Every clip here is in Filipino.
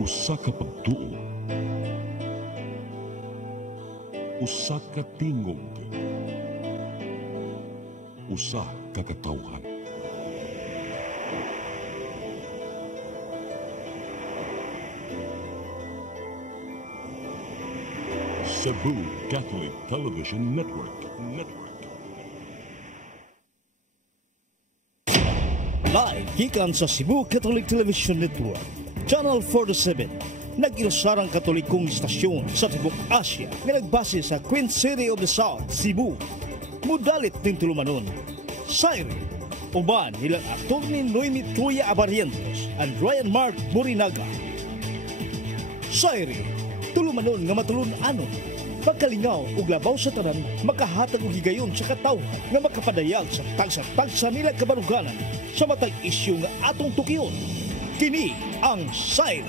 Usa ka pagtuo, usa ka tingog, usa ka katawhan. Cebu Catholic Television Network. Live gikan sa Cebu Catholic Television Network, Channel 47, nag-ilusarang katolikong istasyon sa Tibok Asia nga nagbase sa Queen City of the South, Cebu. Mudalit ng tulumanon, Siren, uban nilang aktor ni Noemi Tuya Abarientos and Ryan Mark Burinaga. Siren, tulumanon nga matulun-anon, pagkalingaw ug labaw sa tanan, makahatag og higayon sa katawhan nga makapadayag sa tagsa-tagsa nila kabaruganan sa matag isyu nga atong tukiyon. Kini ang Siren.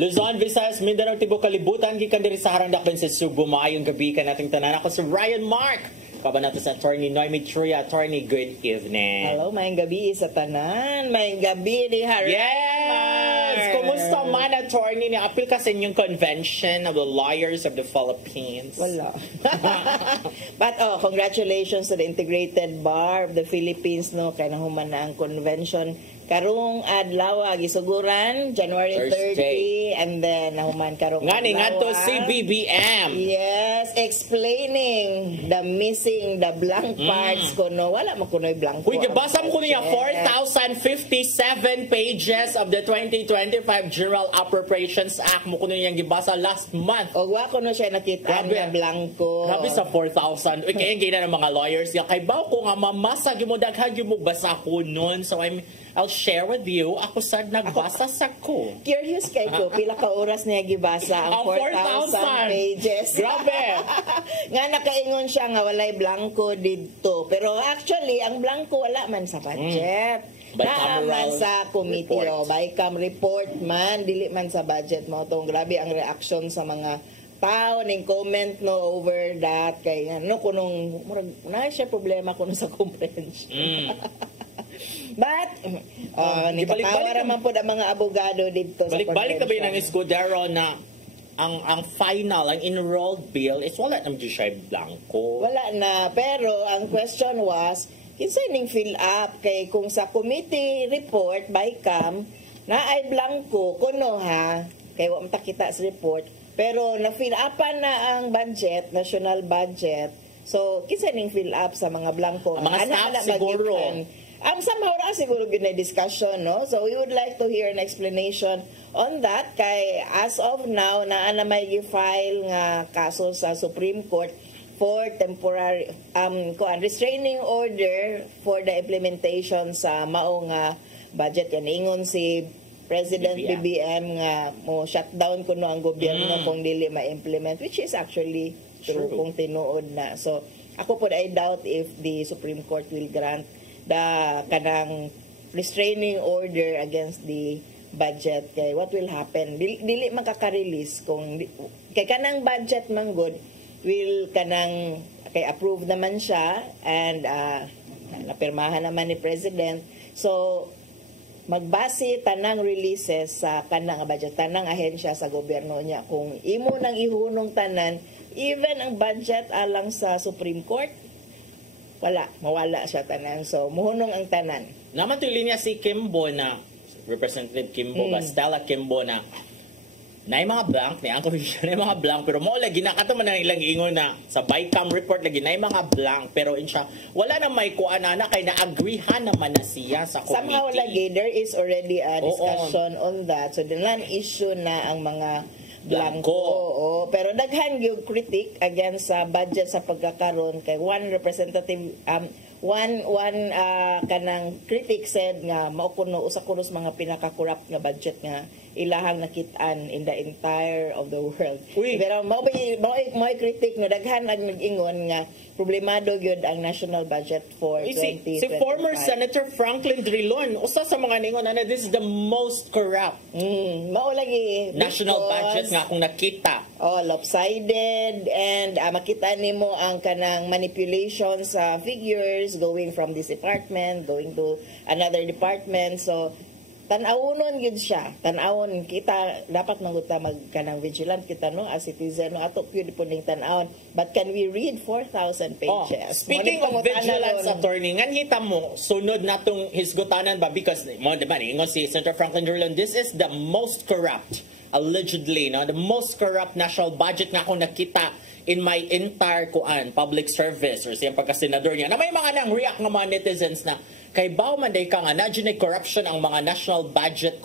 Luzon, Visayas, Mindanao, Tibok, Kalibutan, gikan diri sa harang dakben sa Subo. Maayong gabi ka nating tanan. Ako si Ryan Mark. Kaba natin sa attorney Noemi Tuya. Attorney, good evening. Hello, mayang gabi sa tanan. Mayang gabi ni Harry. Yes! Kumusta man, attorney? Ni-appeal ka sa inyong convention of the lawyers of the Philippines. Wala. But congratulations to the Integrated Bar of the Philippines, no? Kaya nahuman na ang convention. Karong adlaw gisuguran January Thursday. 30 and then nahuman karong ngani ngadto si BBM. Yes, explaining the missing the blank parts kuno wala man kunoy blanco. Uy, gibasa mo kuno yung 4,057 pages of the 2025 General Appropriations Act mo kuno yung gibasa last month. O wa kuno siya nakita nga blanco. Grabe sa 4,000. Uy, kaya gina ng mga lawyers ya kay baw ko nga mamasa gyud mo daghan gyud mo basa ko noon. So I'll share with you. Ako sad nagbasa sa ko. Curious kay ko, pila ka oras niya gibasa ang 4,000 pages. Grabe! Nga nakaingon siya nga walay blanco dito. Pero actually, ang blanco wala man sa budget. Naaman sa committee o BICAM report man, dili man sa budget mo. Itong grabe ang reaction sa mga tao ning comment no over that kay ano kunong na siya problema kuno sa comprehension. But, nagpatawa naman po ang mga abogado dito sa convention. Balik-balik na ba yun ang Escudero na ang final, ang enrolled bill is wala naman dyan siya blanco. Wala na. Pero ang question was, kinsa ning fill up kay kung sa committee report by CAM na ay blanco kuno ha kay wa matakita sa report pero na fill upan na ang budget, national budget. So kinsa ning fill up sa mga blanco? Ang mga staff siguro. Somehow ra siguro gina discussion, no? So we would like to hear an explanation on that kay as of now naa na may gi-file nga kaso sa Supreme Court for temporary restraining order for the implementation sa mao nga budget yan ingon si President BBM nga mo shutdown kuno ang gobyerno kung dili ma-implement, which is actually true kung tinuod na. So ako po I doubt if the Supreme Court will grant the kanang restraining order against the budget kay what will happen dili makaka-release kung kay kanang budget man good will kanang kay approve naman siya and napirmahan naman ni President. So magbase tanang releases sa kanang budget tanang ahensya sa gobyerno niya kung imo nang ihunong tanan even ang budget alang sa Supreme Court mawala siya tanan. So, muhunong ang tanan. Naman tuloy niya si Kimbo na, Representative Kimbo, Stella Kimbo na mga blank, na mga blank, pero mo lagi nakato man ang ilang ingon na sa BICAM report lagi na mga blank, pero insya, wala na may kuana na kay na-agreehan naman na siya sa committee. Somehow lagi, there is already a discussion on that. So, dinlan issue na ang mga blanco. Pero daghan yung critic against sa budget sa pagkakaroon kay one representative kanang critic said nga mao kuno usa kuno sa mga pinaka-corrupt nga budget nga ilahang nakitaan in the entire of the world. Pero mao critic no daghan ang nag-ingon nga problemado gyud ang national budget for 2025. Si former Senator Franklin Drilon usa sa mga ningon na this is the most corrupt mao lagi national budget nga kung nakita lopsided, and makita nimo ang kanang manipulation sa figures going from this department going to another department. So tan-awonon gyud siya, tan-awon kita, dapat manguta magkanang vigilant kita no as citizen no, ato gyud po ning tan-awon. But can we read 4,000 pages? Speaking of vigilance, attorney, nganhita mo sunod natong hisgotanan ba, because mo diba ingon si Senator Franklin Drilon, this is the most corrupt, allegedly, no, the most corrupt national budget na ako nakita in my entire public service or siyang pagka-senador niya, na may mga nang react ng mga netizens na kay baw man day ka nga na corruption ang mga national budget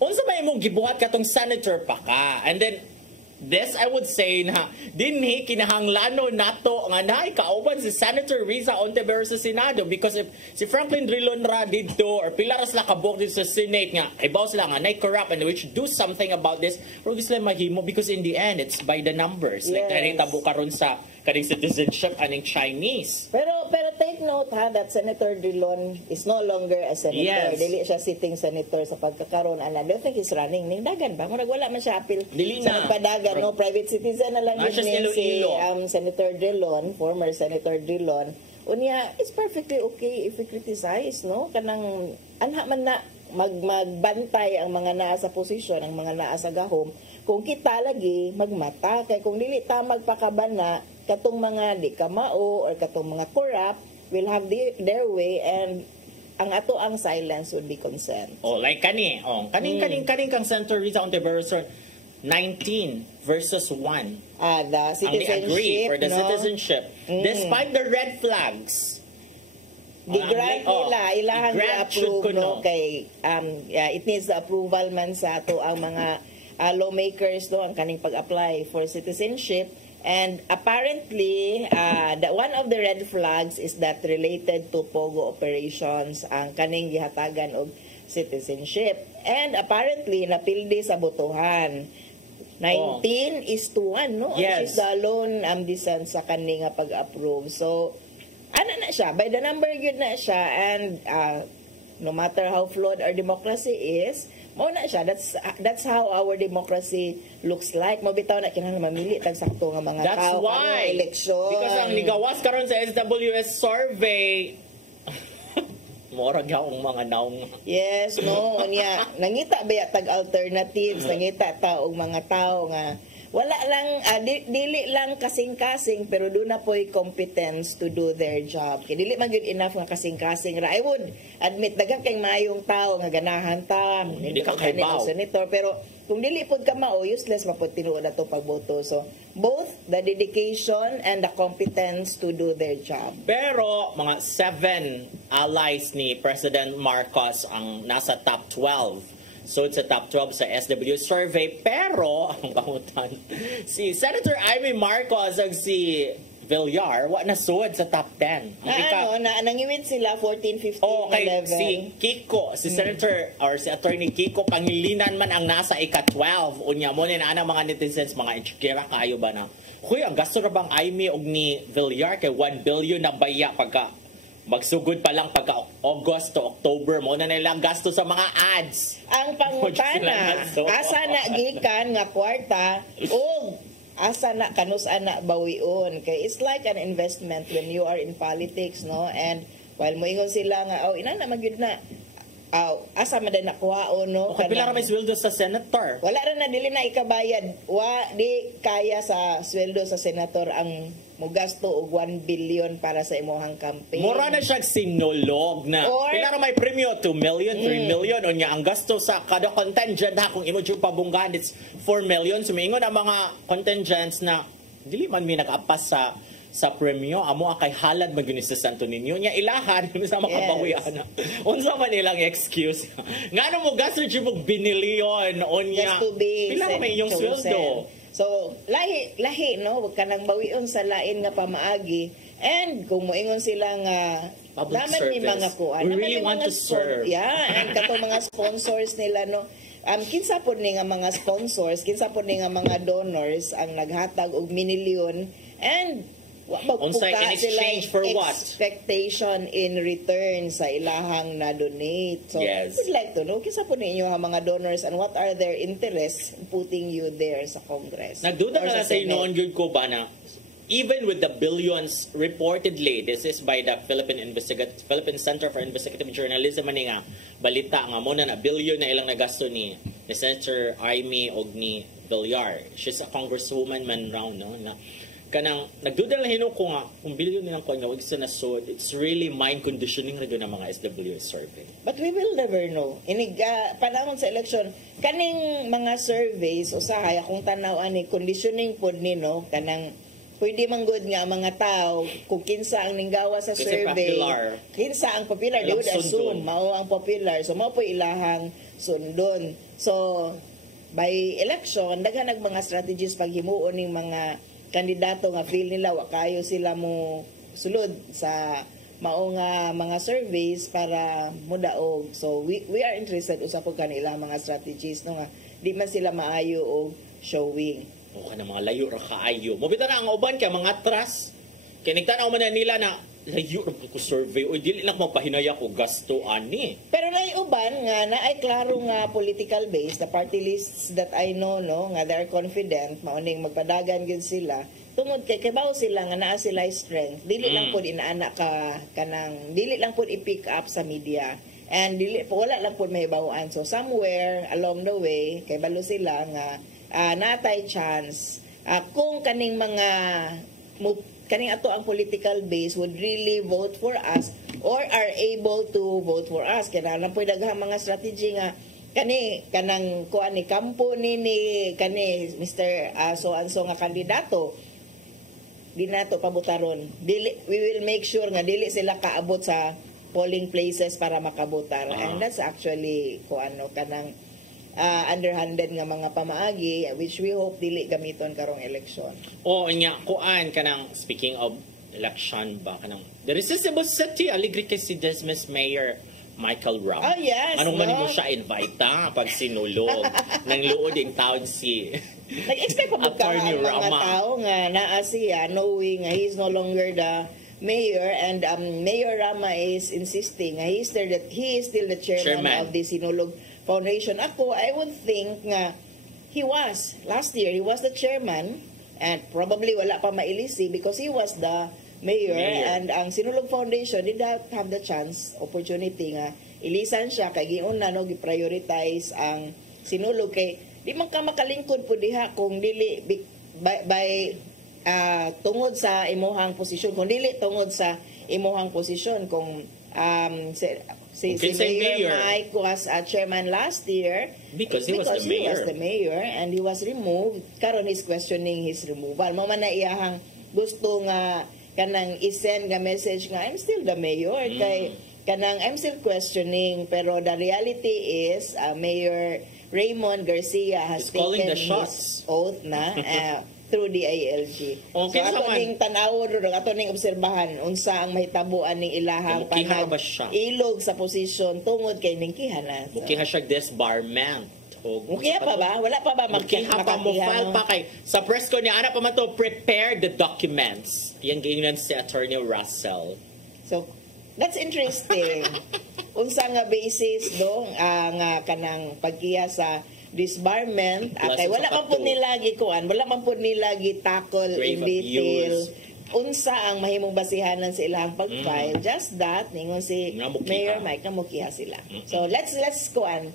unsa may imong gibuhat katong senator pa ka. And then this, I would say na dinhi kinahanglano nato nga naay kauban si Senator Riza Ontiveros sa Senado, because if si Franklin Drilon ra dito or pilaras la kabok dito sa Senate nga ibaw sila nga naay corrupt and we should do something about this, pero sila mahimo because in the end it's by the numbers. Like kanang tabo karon sa kaning citizenship aning Chinese. Pero take note that Senator Drilon is no longer a senator. Yes. Dili siya sitting senator sa pagkakaroon. And I don't think he's running ning dagan ba? Murag wala man siya apil sa padagan, no? Private citizen na lang yun si Senator Drilon, former Senator Drilon. Unya, it's perfectly okay if we criticize, no? Kanang anha man na magbantay ang mga naa sa posisyon, ang mga naa sa gahom. Kung kita lagi magmata, kay kung dili ta magpakabana katong mga di kamao or katong mga corrupt will have their way, and ang ato ang silence would be consent. Like kaning kang Senator Riza Ontiveros 19 versus 1. The citizenship, agree for the citizenship. Despite the red flags, di-grant nila, ilahan i-approve, no? Kay, it needs the approval man sa ato ang mga lawmakers, no? Ang kaning pag-apply for citizenship. And apparently, one of the red flags is that related to POGO operations ang kaning gihatagan og citizenship. And apparently, napildi sa botohan. 19-1, no? Yes. She's the alone dissent sa kaning pag-approve. So, ano na siya? By the number, yun na siya. And no matter how flawed our democracy is, mo na siya. That's how our democracy looks like. Mabitaw na kinahanglan mamili tag sakto nga mga that's tao why eleksyon. Because ang nigawas karon sa SWS survey mora gyud mga naong. Yes, no. Unya nangita ba tag alternatives, nangita ta og mga tao nga wala lang dili lang kasing-kasing pero do na po'y competence to do their job. Kay dili man gyud enough nga kasing-kasing ra. I would admit daghang kay maayong tao nga ganahan ta, hindi ka kaibaw senator, pero kung dili pud ka mao, useless mapud tinuod ato pagboto. So both the dedication and the competence to do their job. Pero mga 7 allies ni President Marcos ang nasa top 12. So it's a top 12 sa SW survey. Pero, ang kamutan, si Senator Amy Marcos ag si Villar, wa na suod sa top 10. Nangiwit sila 14, 15, kay 11. Si Kiko, si Senator or si Attorney Kiko Pangilinan man ang nasa ika-12. Unya mo na ang mga netizens, mga enchikera kayo ba na? Huy, ang gasto ra bang Amy og ni Villar kay 1 billion na baya pagka magsugod pa lang pagka August to October mo na nilang gasto sa mga ads. Ang pangutana, asa na gikan nga kwarta o asa na kanus ana bawion, kay it's like an investment when you are in politics, no? And while moingon sila nga ina na magyud na asa man na nakuhaon, no? Okay, pila ra may sweldo sa senator? Wala ra na, dili na ikabayad. Di kaya sa sweldo sa senator ang mugasto og 1 billion para sa imong campaign. Mura na siya sinulog na. Pila ra may premyo, 2 million, 3 million. O niya, ang gasto sa kada contingent ha, kung imo dyan pabunggan, it's 4 million. Sumingon ang mga contingents na dili man may nag-apas sa premyo, amo kay halad magyunis sa Santo Niño niya ilahan sa makabawian. Unsa man ilang excuse? Ngano mo gasto jud og binilyon onya? Pila may inyong sweldo? So lahi no, wag ka nang bawion sa lain nga pamaagi. And kung moingon sila nga naman ni mga kuan, we really want to serve. And katong mga sponsors nila, no. Kinsa pod ni nga mga sponsors, kinsa pod ni nga mga donors ang naghatag og minilyon, and Unsay in exchange for what? Expectation in return sa ilahang na donate. So, Yes. we'd like to know, kisa po ninyo ang mga donors and what are their interests in putting you there sa Congress? Nagduda or na sa sa Senate? noon yun ko ba na even with the billions reportedly, this is by the Philippine Center for Investigative Journalism ani nga balita nga mo na billion na ilang nagasto ni Senator Amy og ni Villar. She's a congresswoman man round no na kanang nagduda lang hinuko ko nga kung billion nilang kuan nga wag sa nasod, it's really mind conditioning ra gyud ang mga SWS survey. But we will never know. Inig panahon sa election, kaning mga surveys usahay akong tanaw ani conditioning pod ni no kanang pwede man good nga ang mga tao kung kinsa ang ninggawa sa Kasi survey. popular. Kinsa ang popular, they would Ilang assume sundon. mao ang popular. So mao po ilahang sundon. So by election daghan nag mga strategies paghimuon ning mga kandidato nga feel nila wa kayo sila mo sulod sa mao nga mga surveys para mudaog. So we are interested usap po kanila mga strategies no nga di man sila maayo og showing. O kana mga layo ra kaayo. Mo bitaw na ang uban kay mga trust. Kay nigtanaw man na nila na layo ra ko survey o dili lang mapahinaya ko gasto ani. Pero na uban nga na ay klaro nga political base, the party lists that I know no nga they are confident mauning magpadagan gyud sila tungod kay kabaw sila nga naa sila strength dili lang pud inaana ka kanang dili lang pud i-pick up sa media and dili wala lang pud mahibaw-an. So somewhere along the way kay balo sila nga natay chance kung kaning mga kaning ato ang political base would really vote for us or are able to vote for us. Kaya lang po daghang mga strategy nga kanang kuan ni kampo ni kani Mr. So and so nga kandidato di nato pabutaron. We will make sure nga dili sila kaabot sa polling places para makabotar. And that's actually kuan no kanang underhanded nga mga pamaagi which we hope dili gamiton karong election. O nya kuan kanang speaking of election ba kanang the Irresistible City Alegre kay si Desmas Mayor Michael Ram. Oh, yes, Anong no? man mo siya invite pag sinulog nang luod yung taon si Nag-expect pa ba Attorney ang mga Rama. tao nga naa siya knowing nga he's no longer the mayor and Mayor Rama is insisting he is still the chairman of the Sinulog Foundation. I would think nga last year he was the chairman and probably wala pa mailisi because he was the mayor. And ang Sinulog Foundation did not have the opportunity nga ilisan siya kay giuna no gi-prioritize ang Sinulog kay di man ka makalingkod po diha kung dili by tungod sa imuhang posisyon kung dili tungod sa imuhang posisyon kung si Mayor Mike was chairman last year because he was the mayor and he was removed karon he's questioning his removal mo man na iyahang gusto nga kanang isend nga message nga I'm still the mayor kay kanang I'm still questioning pero the reality is Mayor Raymond Garcia has taken his oath na through the ILG. Okay, so ato ning tan-aw ato ning obserbahan unsa ang mahitabuan ning ilahang ilog sa posisyon tungod kay mingkihan na. Mukiha siya disbarment. Mukiha pa ba? Wala pa ba mukiha pa mo file pa kay sa press ko ni ana pa man to prepare the documents. Yang gingan si Attorney Russell. So that's interesting. Unsa nga basis do nga kanang pagkiya sa disbarment kay wala man pud nila gikuan, wala man pud nila gi-tackle in detail unsa ang mahimong basihanan sa ilang pag-file. Just that ningon si Mayor Mike na mukiha sila. So let's kuan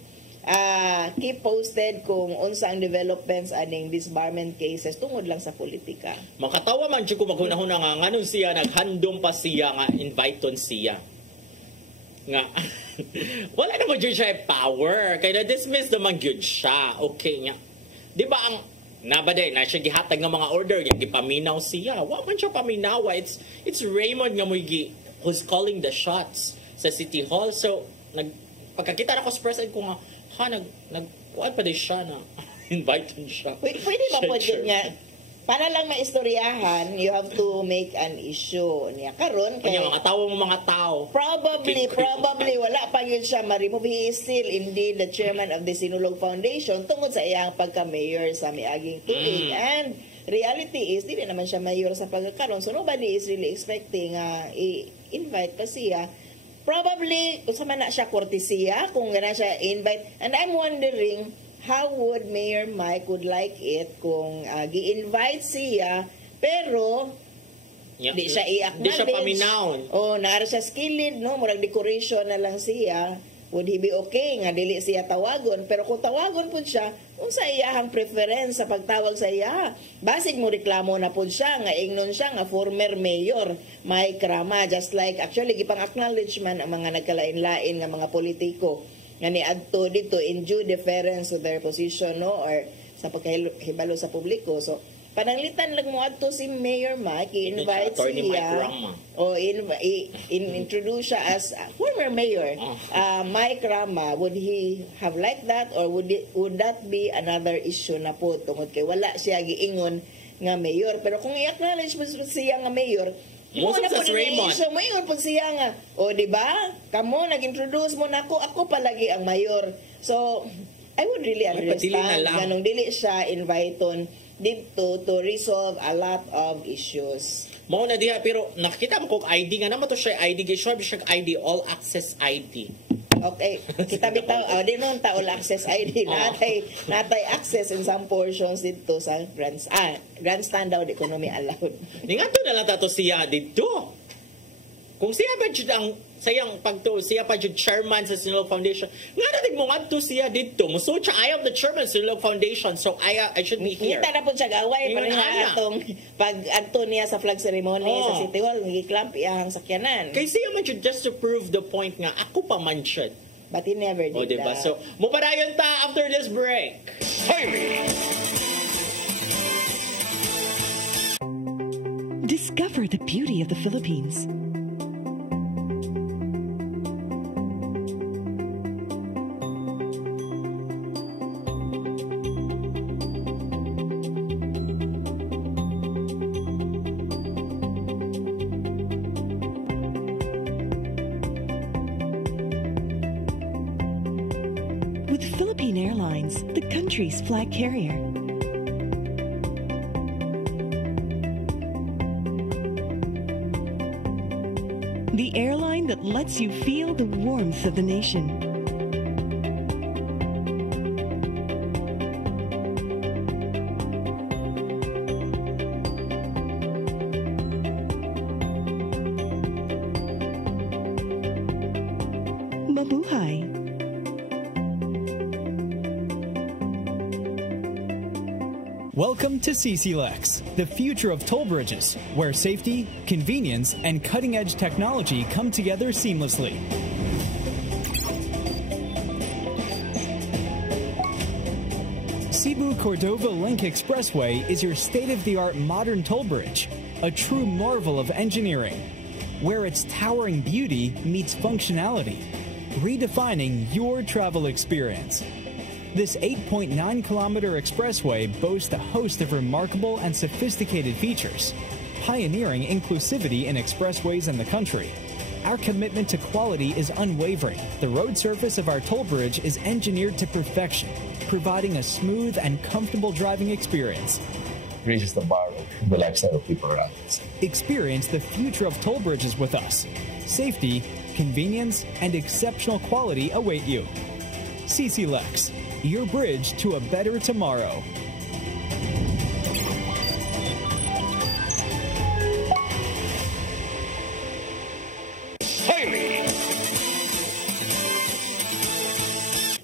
keep posted kung unsa ang developments aning disbarment cases tungod lang sa politika. Makatawa man jud ko maghunahuna nga nganon siya naghandom pa siya nga inviteon siya. Nga wala naman yun siya power kaya na-dismiss naman yun siya. Okay nga di ba ang nabaday na siya gihatag ng mga order niya gipaminaw siya wa man siya paminawa. It's Raymond nga mo who's calling the shots sa City Hall. So pagkakita na ko sa press ko nga nagkuhan pa din siya na invite siya. Pwede ba po nga para lang maistoryahan, you have to make an issue niya. Karon kay mga tao mo mga tao. Probably wala pa yun siya ma-remove. He is still indeed the chairman of the Sinulog Foundation tungod sa iyang pagka-mayor sa miaging tuig. And reality is, dili naman siya mayor sa pagkakaroon. So, nobody is really expecting i-invite pa siya. Probably, kung man na siya kortesiya, kung gana siya invite. And I'm wondering, how would Mayor Mike would like it kung gi-invite siya, pero di siya i-acknowledge. Di siya paminaon. O, naara siya skilled, no? Murag decoration na lang siya. Would he be okay nga dili siya tawagon? Pero kung tawagon po siya, kung sa iyahang preference sa pagtawag sa iya, basig mo reklamo na po siya, nga ingnon siya, nga former mayor, Mike Rama, just like, actually, gipang acknowledgement ang mga nagkalain-lain nga mga politiko, nga niadto dito in due deference to their position, no, or sa pagkahibalo sa publiko. So, pananglitan lang mo adto si Mayor Mike, i-invite siya, o introduce siya as former mayor, Mike Rama. Would he have liked that, or would that be another issue na po tungod kay wala siya giingon nga mayor? Pero kung i-acknowledge mo siya nga mayor, mo na po na issue, mayor po siya nga, o diba, kamo nag-introduce mo na ako palagi ang mayor. So I would really understand ganong dili siya inviton dito to resolve a lot of issues. Mao na diha, pero nakita mo kung ID nga naman to siya ID, sure siya ID, all access ID. Okay, kita bitaw, di nun ta all access ID, natay access in some portions dito sa grandstand daw, di ko no may allowed. Ningato na lang tato siya dito. Kung siya ba jud ang sayang pagto, siya pa jud chairman sa Sinulog Foundation, nga natin mo ngadto siya dito. Muso siya, I am the chairman sa Sinulog Foundation, so I should be here. Kita na po siya gaway, pero nga atong pag-adto niya sa flag ceremony sa City Hall, nagiklamp iyahang sakyanan. Kay siya man jud just to prove the point nga, ako pa man siya. But he never did diba? that. So, mupadayon ta after this break. Discover the beauty of the Philippines. With Philippine Airlines, the country's flag carrier. The airline that lets you feel the warmth of the nation. Mabuhay. Welcome to CCLEX, the future of toll bridges, where safety, convenience, and cutting-edge technology come together seamlessly. Cebu-Cordova Link Expressway is your state-of-the-art modern toll bridge, a true marvel of engineering, where its towering beauty meets functionality, redefining your travel experience. This 8.9-kilometer expressway boasts a host of remarkable and sophisticated features, pioneering inclusivity in expressways in the country. Our commitment to quality is unwavering. The road surface of our toll bridge is engineered to perfection, providing a smooth and comfortable driving experience. Raises the bar of the lifestyle of people around us. Experience the future of toll bridges with us. Safety, convenience, and exceptional quality await you. CCLEX, your bridge to a better tomorrow.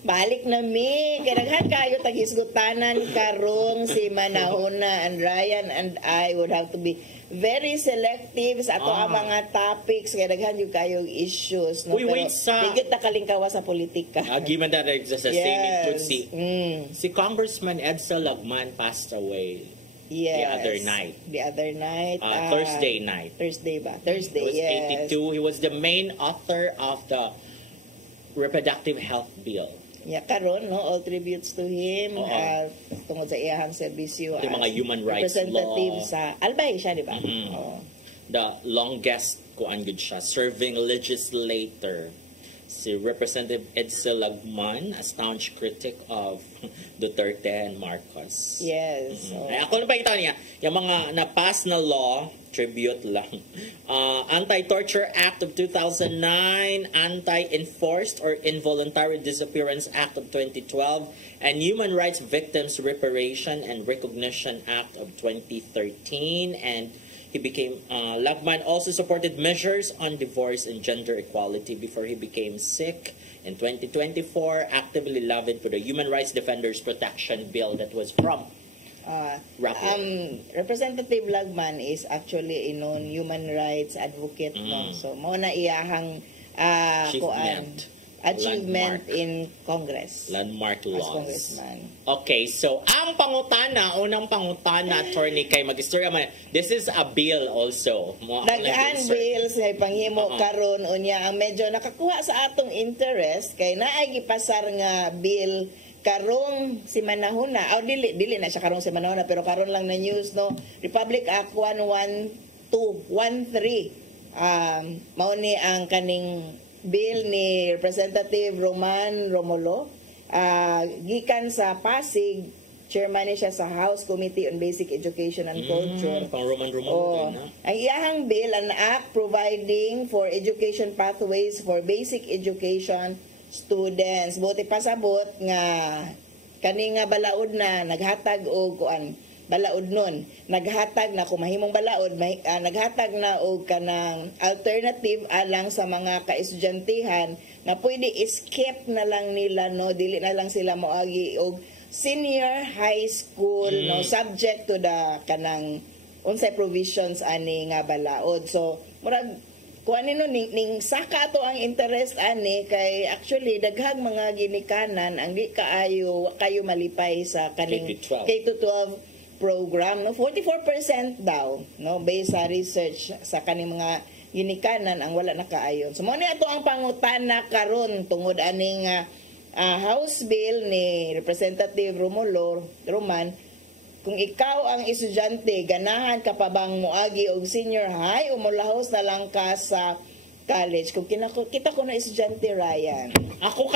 Balik na mi. Kadaghan kayo taghisgutanan karong si Manahuna and Ryan and I would have to be very selective sa ato ang mga topics. Kadaghan yung kayong issues. No? Wait, higit na kalingkawa sa politika. Given that it's the same include si Congressman Edsel Lagman passed away the other night. Thursday night. Thursday ba? Thursday, he was 82. He was the main author of the reproductive health bill. Yeah, karon no, all tributes to him tungod sa iyahang serbisyo as mga human rights representative law. Sa Albay siya, di ba? The longest kuan gud siya, serving legislator si Representative Edsel Lagman, a staunch critic of Duterte and Marcos. Yes. Ay, ako na pakita niya, yung mga na-pass na law, tribute lang. Anti-Torture Act of 2009, Anti-Enforced or Involuntary Disappearance Act of 2012, and Human Rights Victims Reparation and Recognition Act of 2013. And he became, Lagman also supported measures on divorce and gender equality before he became sick. In 2024, actively lobbied for the Human Rights Defenders Protection Bill that was from Representative Lagman is actually a known human rights advocate. No? So, mo na iyahang achievement in Congress. Landmark as laws. Congressman. Okay, so ang unang pangutana, attorney kay Magistorya man, this is a bill also. Daghan bills na ipanghimo karon unya ang medyo nakakuha sa atong interest kay naay gipasar nga bill karong si manahuna dili na siya karong si manahuna pero karon lang na news no. Republic Act 11213 mao ni ang kaning bill ni Representative Roman Romulo gikan sa Pasig. Chairman ni siya sa House Committee on Basic Education and Culture. Pang Roman Romulo na. Ang iyahang bill, an act providing for education pathways for basic education students. Buti pasabot nga kani nga balaod na naghatag og kuan balaod nun. Naghatag na kung mahimong balaod, naghatag na og kanang alternative alang sa mga kaestudyantehon na pwede skip na lang nila no, dili na lang sila moagi og senior high school no, subject to the kanang unsay provisions ani nga balaod. So murag kuan nino ning saka ato ang interest ani kay actually daghang mga ginikanan ang di kayo malipay sa kaning K-12 program no. 44% daw no based sa research sa kaning mga ginikanan ang wala na kaayon. So mo ni ato ang pangutana karon tungod aning House Bill ni Representative Roman. Kung ikaw ang estudyante, ganahan ka pa bang moagi og senior high o molahos na lang ka sa college? Kung kita ko na estudyante, Ryan. Ako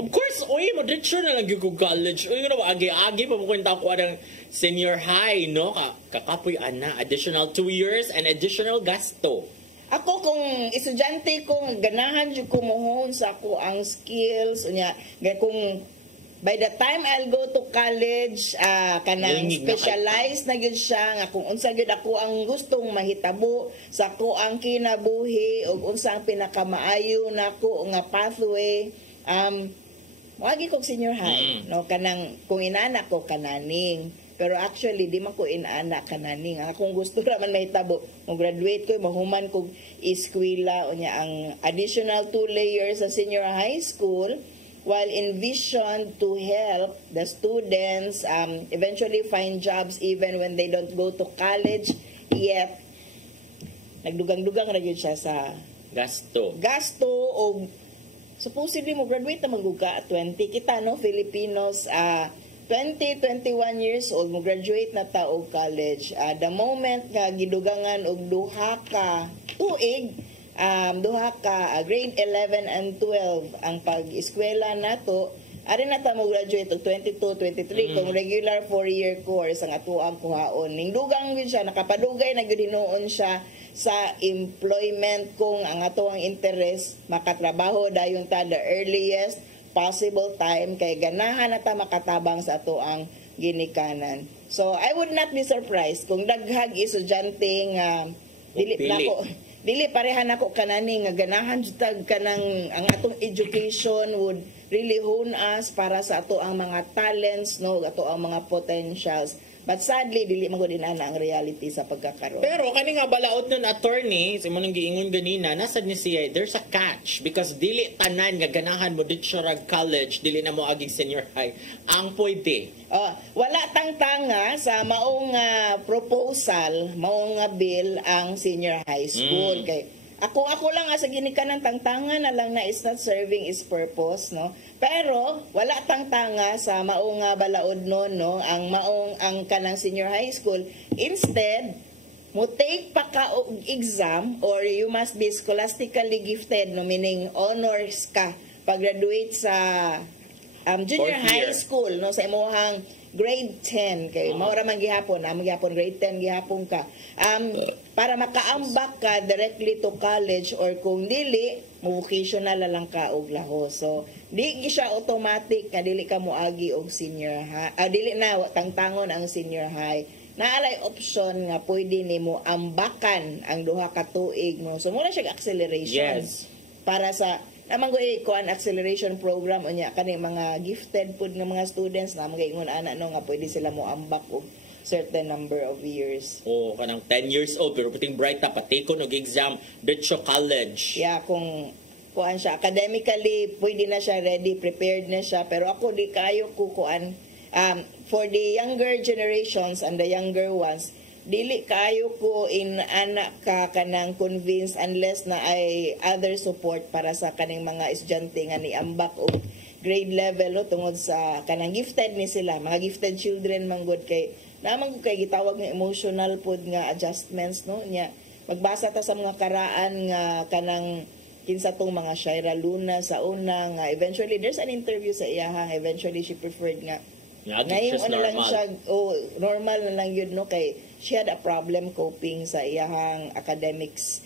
of course, madritso na lang yung college. Agi pa mo kwenta ko ng senior high, no? Kakapoy ana, additional 2 years and additional gasto. Ako kung estudyante kong ganahan jud ko mohon sa ako ang skills unya kung by the time I'll go to college kanang specialized na gyud siya nga kung unsa gyud ako ang gustong mahitabo sa ako ang kinabuhi ug unsa ang pinakamaayo nako nga pathway wagi kog senior high no kanang kung inana ko kananing. Pero actually, di man ko inaanak kananing. Kung gusto raman mahitabo, mag-graduate ko, mahuman kong eskwela, o niya ang additional 2 layers sa senior high school, while envisioned to help the students eventually find jobs even when they don't go to college yet. Nagdugang-dugang ra gyud siya sa gasto o supposedly mo graduate na maguga at 20 kita no Filipinos 20-21 years old, mo graduate na ta og college. The moment nga gidugangan og duha ka tuig, duha ka grade 11 and 12 ang pag-eskwela nato, ari na ta mo graduate og 22-23 kung regular 4-year course ang ato ang kuhaon. Ning dugang gyud siya, nakapadugay na gyud hinuon siya sa employment kung ang ato ang interest makatrabaho dayon ta the earliest possible time kay ganahan na ta makatabang sa ato ang ginikanan. So I would not be surprised kung daghag estudyante nga dili pareha nako kanani nga ganahan jud kanang ang atong education would really hone us para sa ato ang mga talents no ato ang mga potentials. But sadly, dili magod inana ang reality sa pagkakaroon. Pero kani nga balaod nun attorney, sa mo nang giingon ganina, nasad ni siya, there's a catch because dili tanan nga ganahan mo dito sa college, dili na mo aging senior high. Ang pwede. Wala tangtanga sa maong proposal, maong bill ang senior high school kay ako lang sa ginikanan tangtanga na lang na is not serving its purpose no. Pero wala tangtanga sa maong balaod no ang kanang senior high school. Instead mo take pa ka og exam or you must be scholastically gifted, no, meaning honors ka pag-graduate sa junior Fourth high year. school, no, sa imong grade 10 kay mao ra man gihapon, gihapon grade 10 gihapon ka. Para makaambak ka directly to college or kung dili mo vocational na lang ka og laho. So di siya automatic nga dili ka moagi og senior high. Dili na tangtangon ang senior high. Naalay option nga pwede nimo ambakan ang duha ka tuig mo. So muna siya acceleration. Yes. Para sa namang kuan acceleration program unya kani mga gifted pud nga mga students na mga ingon ana no nga pwede sila mo ambak og certain number of years. O kanang 10 years old pero puting bright na patikon og exam diretso college. Yeah, kung kuan siya academically pwede na siya ready, prepared na siya, pero ako di kayo ko kuan for the younger generations and the younger ones, dili kayo ko in anak ka kanang convince unless na ay other support para sa kaning mga estudyante nga niambak og grade level, no, tungod sa kanang gifted ni sila, mga gifted children man good kay naman ko kay gitawag nga emotional pod nga adjustments, no, nya magbasa ta sa mga karaan nga kanang kinsa tong mga Shaira Luna sa una nga eventually there's an interview sa iyaha, eventually she preferred nga ngayon ano lang siya, normal na lang yun, no, kay she had a problem coping sa iyahang academics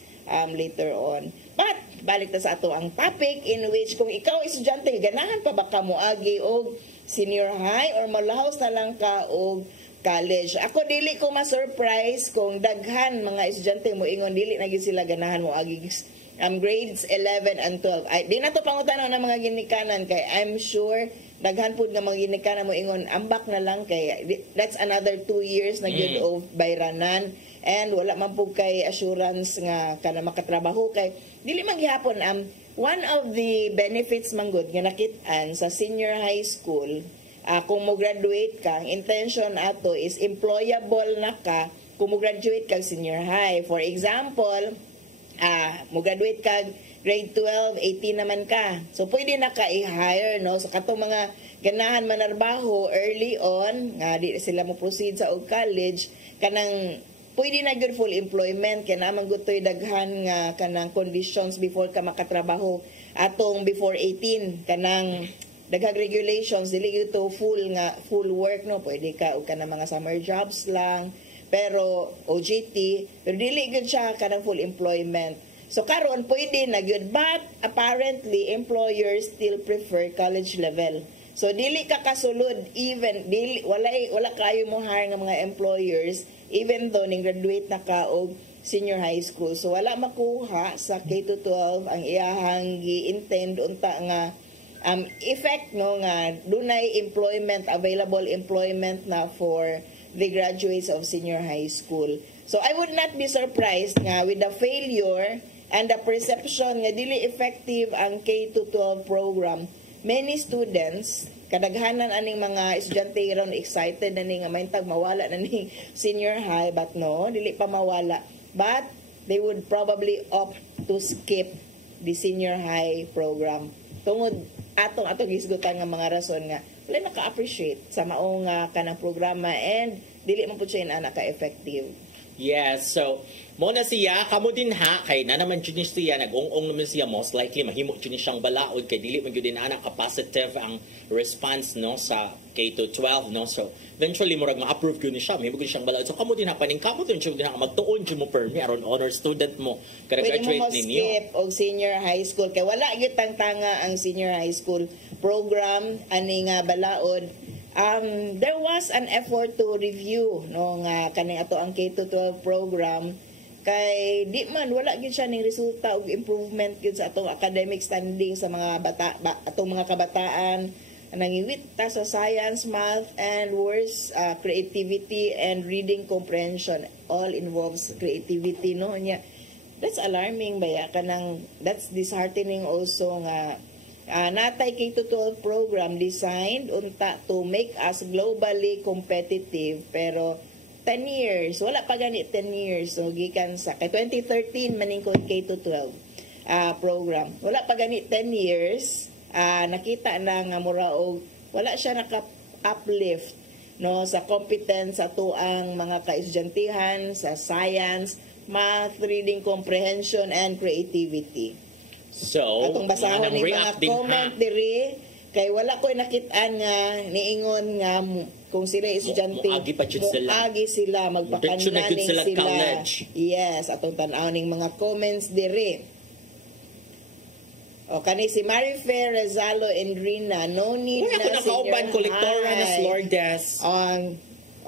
later on. But balik ta sa ato ang topic in which kung ikaw estudyante ganahan pa ba ka moagi og senior high or malahos na lang ka og college. Ako dili ko ma-surprise kung daghan mga estudyante mo ingon dili na gid sila ganahan moagi grades 11 and 12. Ay, di na to pangutanon ng mga ginikanan kay I'm sure daghan pud nga mga ginikanan mo ingon ambak na lang kay that's another 2 years na gyud of bayranan and wala man pud kay assurance nga kana makatrabaho kay dili man gihapon one of the benefits man gud nga nakit-an sa senior high school kung mo graduate ka, ang intention ato is employable na ka kung mo graduate kag senior high. For example, mo graduate kag grade 12, 18 naman ka. So, pwede na ka i-hire, no? So, katong mga ganahan manarbaho early on, nga di sila mo proceed sa og college, kanang pwede na good full employment, kaya naman gutoy daghan nga kanang conditions before ka makatrabaho. Atong before 18, kanang daghang regulations, dili gyud to full work, no? Pwede ka og kanang mga summer jobs lang, pero OJT, pero dili gyud siya kanang full employment. So karon pwede na gyud, but apparently employers still prefer college level. So dili ka kasulod even wala kayo mo hire nga mga employers even though ning graduate na ka og senior high school. So wala makuha sa K-12 ang iyahang gi-intend unta nga effect, no, nga dunay available employment na for the graduates of senior high school. So I would not be surprised nga with the failure and the perception nga dili effective ang K-12 program, many students, kadaghanan aning mga estudyante ron excited na nga maintag mawala na ning senior high, but no, dili pa mawala. But they would probably opt to skip the senior high program. Tungod atong gisgutan nga mga rason nga wala naka-appreciate sa maong kanang programa and dili man pud siya ka-effective. Yes, so mo na siya kamo din ha kay na naman jud siya nag-ong naman siya, most likely mahimo jud siyang balaod kay dili man gyud ana ka positive ang response, no, sa K-12, no. So eventually murag ma-approve gyud ni siya, mahimo gyud siyang balaod. So kamo din ha paning kamo din jud ha magtuon jud mo permi aron honor student mo kada graduate ninyo. Pwede mo skip og senior high school kay wala gyud tanga ang senior high school program ani nga balaod. There was an effort to review, no, nga kaning ato ang K-12 program kay di man wala gyud siya ning resulta og improvement gyud sa atong academic standing sa mga atong mga kabataan. Nangiwit ta sa science, math, and worse creativity and reading comprehension. All involves creativity, no, nya that's alarming baya kanang that's disheartening also nga natay K-12 program designed unta to make us globally competitive, pero 10 years wala pa gani 10 years, so gikan sa kay 2013 maning K-12 program wala pa gani 10 years nakita na nga mura og wala siya naka uplift no sa competence sa tuang mga kaestudyantihan sa science, math, reading comprehension and creativity. So, Atong basahon ni mga react din comment ha. diri kay wala ko nakitaan nga niingon nga kung sila estudyante Muagi pa jud sila. muagi sila Diretso na magpakanlaning jud sila sila. college. Yes, atong tan-aw ning mga comments diri. O kani si Marife Rezalo and Rina, no need Wala ko na nakauban, kolektora na high. Lourdes.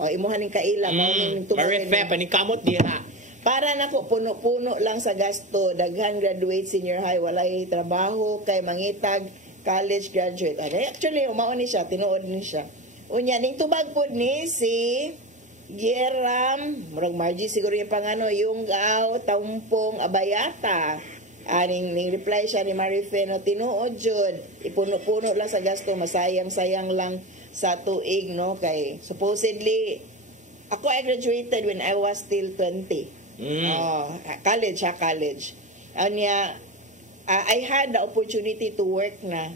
Imuhan ning kaila mao ning tumaw- Marife, panikamot diha. para nako puno-puno lang sa gasto, daghan graduate senior high walay trabaho kay mangitag college graduate. Actually mao ni siya, tinuod ni siya. Unya ning tubag pod ni si Geram, murag Margie siguro yung pangano, yung Taumpong Abayata. Ning reply siya ni Marife, no, tinuod jud, ipuno-puno lang sa gasto, masayang-sayang lang sa tuig, no, kay supposedly ako I graduated when I was still 20. College. Anya, I had the opportunity to work na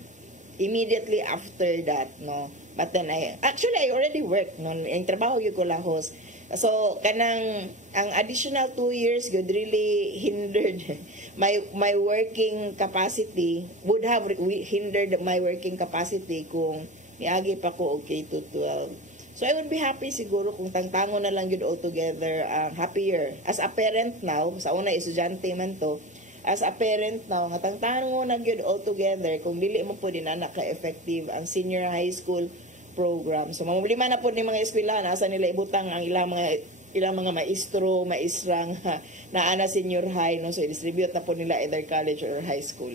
immediately after that, no. But then I already worked no, ang trabaho gyud ko lahos. So kanang ang additional 2 years good really hindered my working capacity, would have hindered my working capacity kung niagi pa ko og K-12. So I would be happy siguro kung tangtango na lang yun all together, happier. As a parent now, sa una estudyante man to, as a parent now, nga tangtango na yun all together, kung dili mo po din anak ka-effective ang senior high school program. So mamulima na po ni mga eskwelahan, asa nila ibutang ang ilang mga maestro, maestra na ana senior high, no? So i-distribute na po nila either college or high school.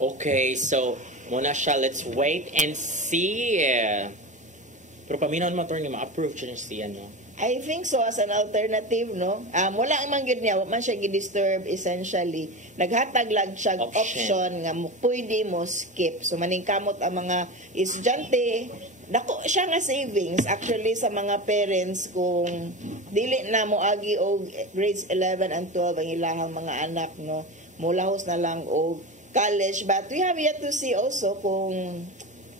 Okay, so muna siya, let's wait and see. Pero paminaw naman ito nga ma-approve siya no? I think so, as an alternative, no? Wala ang mangyod niya, wala man siya gi-disturb essentially. Naghatag lang siya option nga pwede mo skip. So maningkamot ang mga estudyante, dako siya nga savings actually sa mga parents kung dili na mo agi og grades 11 and 12 ang ilahang mga anak, no? Mulahos na lang og college, but we have yet to see also kung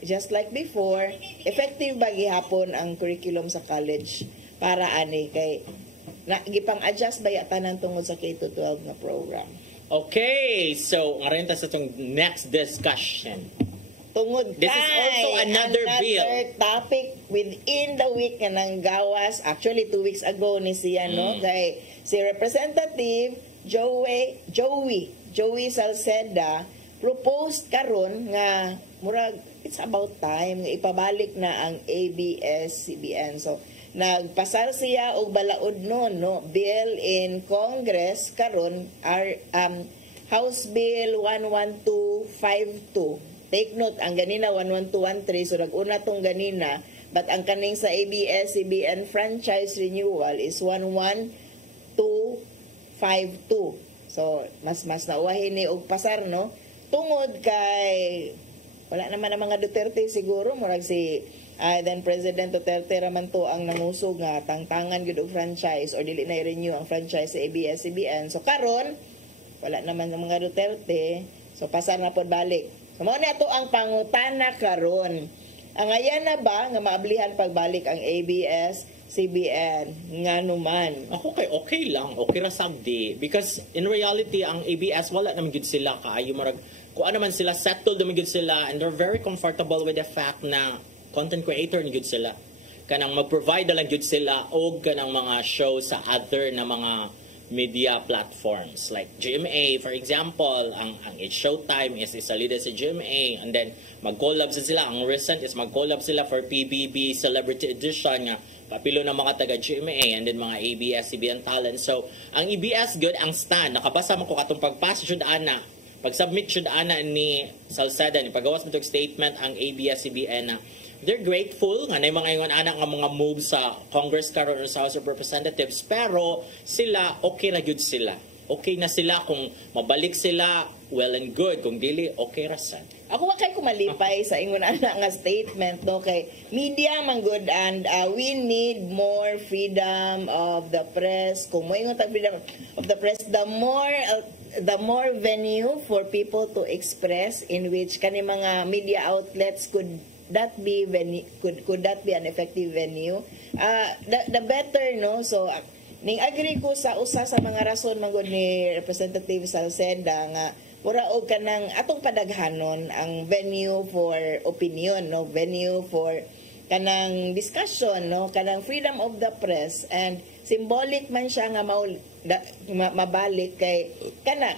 just like before, effective ba gihapon ang curriculum sa college para ani kay gipang-adjust ba yata tungod sa K-12 na program. Okay, so nga rin ta sa itong next discussion. Tungod This is also another bill. Topic within the week nga nang gawas, actually 2 weeks ago ni siya, no? Kay si Representative Joey Salceda proposed karon nga murag it's about time nga ipabalik na ang ABS-CBN. So nagpasar siya og balaod noon, no, bill in Congress karon House Bill 11252. Take note, ang ganina 11213, so nag-una tong ganina, but ang kaning sa ABS-CBN franchise renewal is 11252. So mas nauwahin ni og pasar, no, tungod kay wala naman ang mga Duterte siguro, murag si then President Duterte raman to ang nangusog nga tangtangan gyud og franchise or dili na i-renew ang franchise sa ABS-CBN. So karon wala naman ang mga Duterte, so pasar na pod balik. So mao ni ato ang pangutana karon. Ang ayan na ba nga maablihan pagbalik ang ABS-CBN nga numan? Ako kay okay lang, okay ra sagdi because in reality ang ABS wala naman gid sila kaayo marag kung ano man sila settled naman gid sila and they're very comfortable with the fact na content creator ni gid sila. Kanang mag-provide lang gid sila og kanang mga show sa other na mga media platforms like GMA for example, ang It's Showtime is isa leader sa GMA and then mag-collab sila, ang recent is mag-collab sila for PBB Celebrity Edition nga papilo na mga taga GMA and then mga ABS-CBN talent. So ang ABS good ang stand, nakabasa man ko katong pagpass jud ana, pag-submit jud ana ni Salceda ni pagawas mo tog statement ang ABS-CBN na they're grateful nga na mga ingon anak nga mga moves sa Congress karon or sa House of Representatives, pero sila okay ra gyud sila. Okay na sila kung mabalik sila, well and good. Kung dili, okay ra sad. Ako wa kay kumalipay sa ingon ana nga statement, no, kay media man good and we need more freedom of the press. Kung mo ingon tag freedom of the press, the more venue for people to express in which kani mga media outlets could that be venue, could that be an effective venue? The better, no? So ning agree ko sa usa sa mga rason manggod ni Representative Salceda nga mura og kanang atong padaghanon ang venue for opinion, no, venue for kanang discussion, no, kanang freedom of the press, and symbolic man siya nga mabalik kay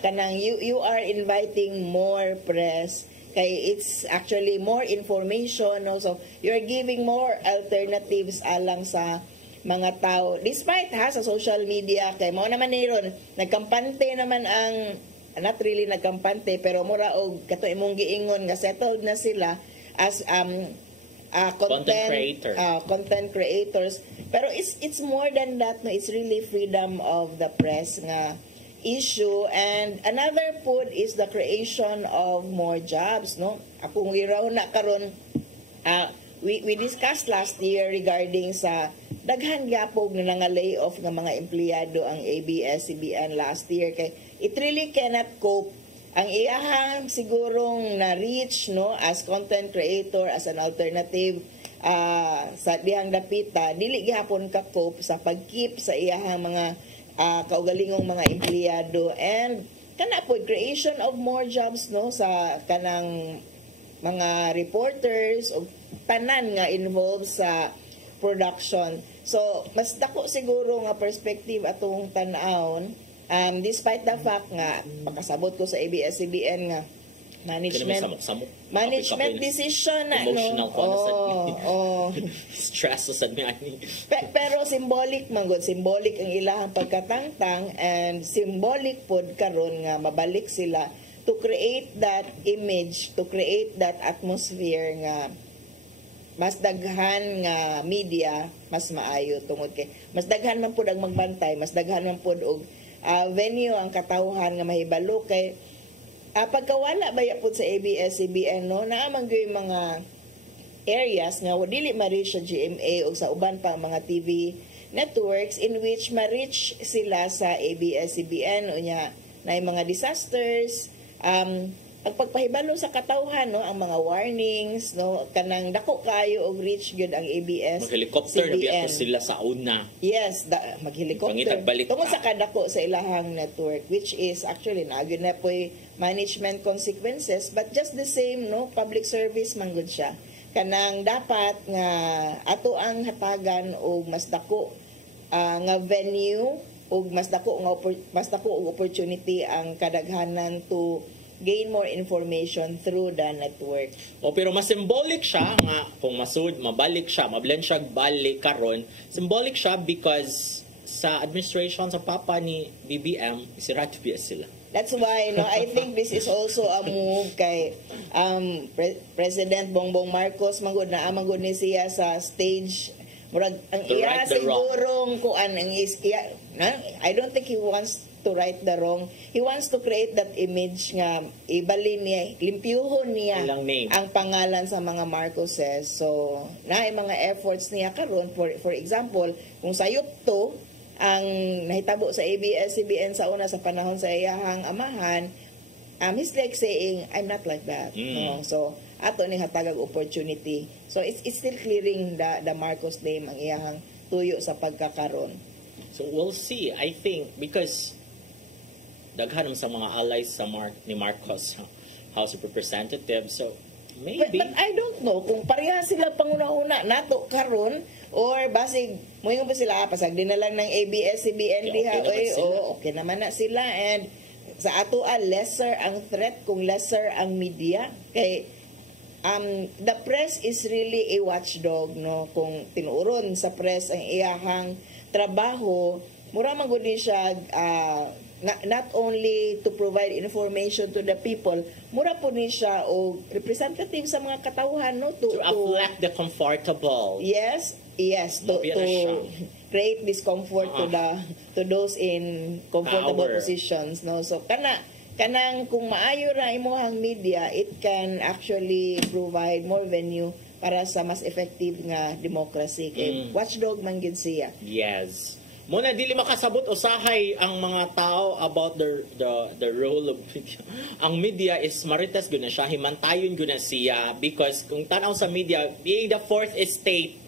kanang you are inviting more press kay it's actually more information, no, so you're giving more alternatives alang sa mga tao despite sa social media kay mao naman niron nagkampante naman ang not really nagkampante pero mura og kato imong giingon nga settled na sila as content creators, pero it's more than that, no. It's really freedom of the press nga issue. And another pod is the creation of more jobs, no. Akong giraw na karon we discussed last year regarding sa daghan gyapog na nga layoff nga mga empleyado ang ABS-CBN last year kay it really cannot cope ang iyahang sigurong na-reach, no, as content creator, as an alternative sa dihang dapita, dili gihapon ka cope sa pag-keep sa iyahang mga kaugalingong mga empleyado, and kana po creation of more jobs, no, sa kanang mga reporters o tanan nga involved sa production. So mas dako siguro nga perspective atong tan-awon. Despite the fact nga makasabot ko sa ABS-CBN nga management decision na, emotional no. Stress sa mi ani. Pero symbolic man gud, symbolic ang ilahang pagkatangtang, and symbolic pod karon nga mabalik sila to create that image, to create that atmosphere nga mas daghan nga media mas maayo tungod kay mas daghan man pud ang magbantay, mas daghan man pud og venue ang katawhan nga mahibalo kay pagkawala baya pud sa ABS-CBN, no, naamang gyud mga areas nga dili ma-reach sa GMA o sa uban pa mga TV networks in which ma-reach sila sa ABS-CBN unya na mga disasters, ang pagpahibalo sa katawhan, no, ang mga warnings, no, kanang dako kayo og reach gyud ang ABS. Mag-helicopter na biya sila sa una. Yes, mag-helicopter. Tungod sa kadako sa ilahang network, which is actually na gyud na po'y management consequences, but just the same, no, public service man gud siya. Kanang dapat nga ato ang hatagan og mas dako nga venue og mas dako og opportunity ang kadaghanan to gain more information through the network. Pero mas symbolic siya nga kung mabalik siya, mablend siya balik karon. Symbolic siya because sa administration sa papa ni BBM, isirat biya sila. That's why, no, I think this is also a move kay President Bongbong Marcos magud na amagud ni siya sa stage murag ang iya sigurong kuan ang iya, I don't think he wants to right the wrong. He wants to create that image nga ibalin niya, limpyuhon niya ang pangalan sa mga Marcoses. So, na mga efforts niya karon, for example, kung sayop to ang nahitabo sa ABS-CBN sa una sa panahon sa iyahang amahan, he's like saying, I'm not like that. No? So, ato ni hatagag opportunity. So, it's still clearing the Marcos name ang iyahang tuyo sa pagkakaron. So, we'll see. I think, because daghan sa mga allies sa ni Marcos House of Representatives, so maybe but I don't know kung pareha sila panguna-una nato karon or basig moingon pa sila pasag din na lang ng ABS-CBN diha okay naman na sila, and sa ato lesser ang threat kung lesser ang media kay the press is really a watchdog, no. Kung tinuron sa press ang iyahang trabaho, mura man gud siya not only to provide information to the people, mura po ni siya o representative sa mga katawhan, no, to affect the comfortable. Yes, to create discomfort to those in comfortable positions, no. So kanang kung maayo ra imong media, it can actually provide more venue para sa mas effective nga democracy kay watchdog man gid siya. Yes. Muna dili makasabot usahay ang mga tao about the role of media. Ang media is marites gud na siya, himantayon gud na siya because kung tanaw sa media, being the fourth estate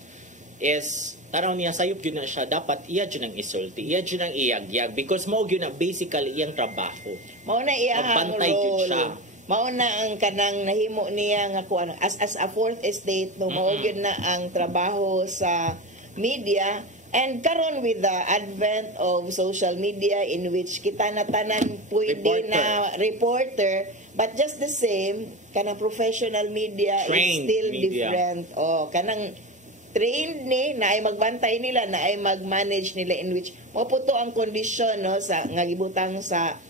is tanaw niya sayop gud na siya, dapat iya jud ang isulti, iya jud ang iyagyag because mao gyud na basically iyang trabaho. Mao na iyang role. Mao na ang kanang nahimo niya nga kuan as a fourth estate no, mao gyud na ang trabaho sa media. And karon with the advent of social media in which kita na tanan pwede na reporter, but just the same, kanang professional media Trained is still media. different. O, kanang trained ni, na ay magbantay nila, na ay mag-manage nila in which, maputo ang kondisyon no, sa, nga gibutang sa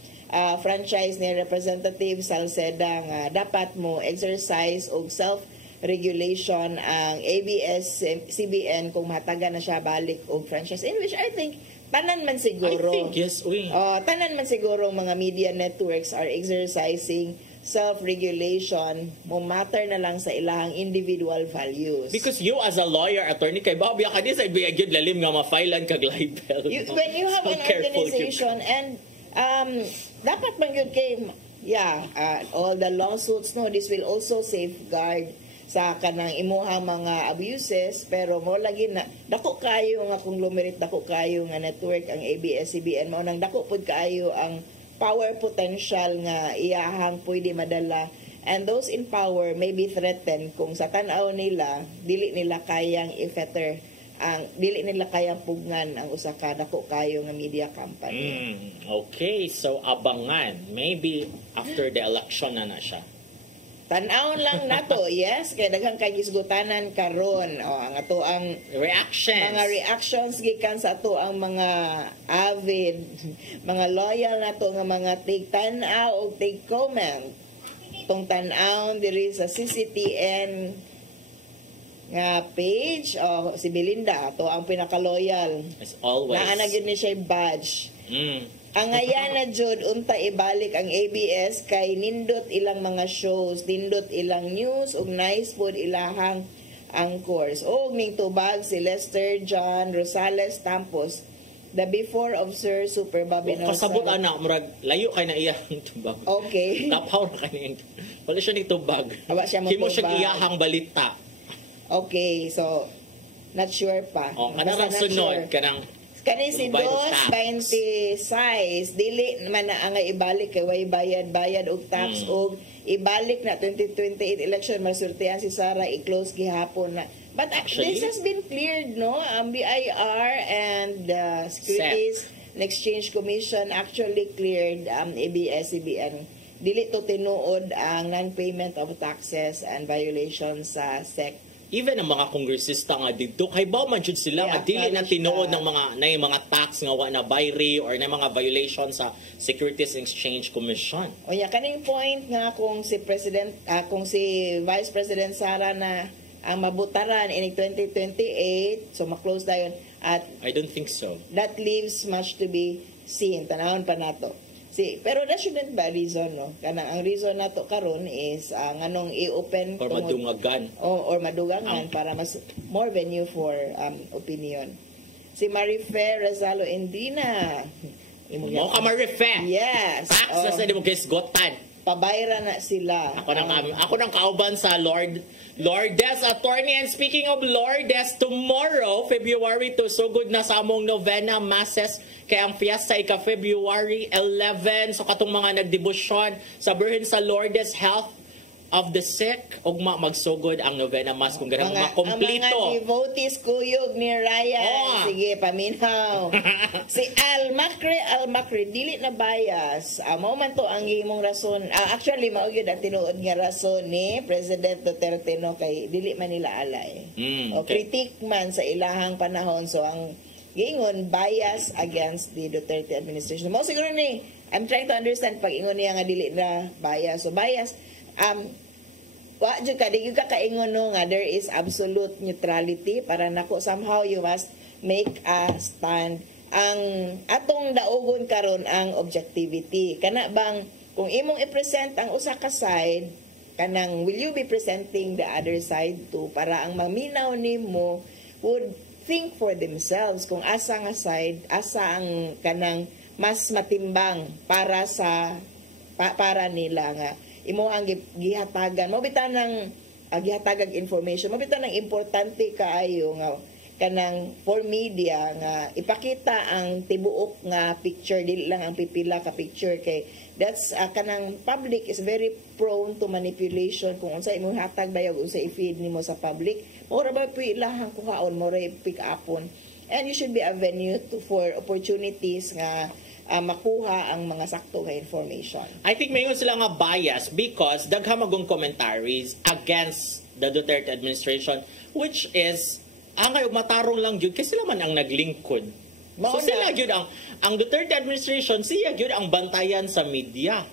franchise ni Representative Salceda nga dapat mo exercise og self-regulation ang ABS-CBN kung mahatagan na siya balik og franchise, in which I think tanan man siguro. I think yes, uy. Tanan man siguro mga media networks are exercising self-regulation, mo matter na lang sa ilahang individual values. Because you as a lawyer, attorney, kay Bobby, ka di sa ibigay lalim nga ma-filean kag libel. When you have an organization and dapat man yun kay all the lawsuits no, this will also safeguard sa kanang imuhang mga abuses, pero mo lagi na dako kayo nga conglomerate, dako kayo nga network ang ABS-CBN, mao nang dako pud kayo ang power potential nga iyahang pwede madala, and those in power may be threatened kung sa tan-aw nila dili nila kayang i-fetter dili nila kayang pugnan ang usa ka dako kayo nga media company. Okay, so abangan maybe after the election na siya. Tan-awon lang nato, yes, kay daghang kay gisgutanan karon ang ato ang mga reactions gikan sa ato ang mga avid, mga loyal nato nga mga tig-tan-aw o tig-comment tong tan-aw diri sa CCTN nga page, si Belinda ato ang pinaka-loyal. As always. Naa na gyud ni siya badge. Ang ayan na jud unta ibalik ang ABS kay nindot ilang mga shows, nindot ilang news ug nice pod ilahang anchors. Og ning tubag si Lester John Rosales Tampos, the before of Sir Super Bobby Nosa. Kasabot anak murag layo kay na iyang tubag. Okay. Tapaw na kay niya. Wala siya ni tubag. Aba siya mo Himo siya tubag. iyahang balita. Okay, so not sure pa. Kanang sunod kanang kani si Dos 26 dili man na ang ibalik kay way bayad og tax og ibalik na 2028 election masultihan si Sara i-close gihapon na. But actually, this has been cleared, no? Ang BIR and the Securities and Exchange Commission actually cleared ABS-CBN. Dili to tinuod ang non-payment of taxes and violations sa SEC. Even ang mga kongresista nga dito kay ba man jud sila nga dili na tinuod ng mga tax nga wa na bayri or na mga violation sa Securities and Exchange Commission. O ya kaning point nga kung si Vice President Sara na ang mabutaran in 2028, so ma-close dayon at I don't think so. That leaves much to be seen. Tanawon pa nato. Pero that shouldn't be a reason, no? Kanang ang reason nato karon is nganong i-open or madungagan or madugangan para mas more venue for opinion. Si Marife Razalo Endina. Mo ka Marife. Yes. Tax na sa mo kisgotan. Pabayra na sila. Ako nang kauban sa Lourdes attorney, and speaking of Lourdes, tomorrow February 2, so good na sa among novena masses kay ang fiesta ika February 11, so katong mga nagdebosyon sa Birhen sa Lourdes Health of the Sick ug magsugod ang novena mass kung ganang makompleto. Ang mga devotees kuyog ni Ryan. Sige, paminhaw. Si Al Macri dili na bias. Mao man to ang imong rason. Actually mao gyud ang tinuod nga rason ni President Duterte no, kay dili man nila alay. O critique man sa ilahang panahon, so ang gingon bias against the Duterte administration. Mao siguro ni I'm trying to understand pag ingon niya nga dili na bias. So bias wa jud ka di ka kaingon no nga there is absolute neutrality, para nako somehow you must make a stand. Ang atong daugon karon ang objectivity, kana bang kung imong i-present ang usa ka side, kanang will you be presenting the other side too, para ang maminaw nimo would think for themselves kung asa nga side, asa ang kanang mas matimbang para sa para nila nga imo ang gihatagan mo bitan ng gihatagag information mo bitan ng importante kaayo nga kanang for media nga ipakita ang tibuok nga picture dili lang ang pipila ka picture kay that's kanang public is very prone to manipulation kung unsa imong hatag bayag unsa i-feed nimo sa public ora ba ilahang kuhaon mo ra pick upon and you should be a venue for opportunities nga makuha ang mga sakto nga information. I think mayon sila nga bias because daghang magong commentaries against the Duterte administration which is ang kayo matarong lang yun kasi sila man ang naglingkod. So sila yun ang Duterte administration siya yun ang bantayan sa media.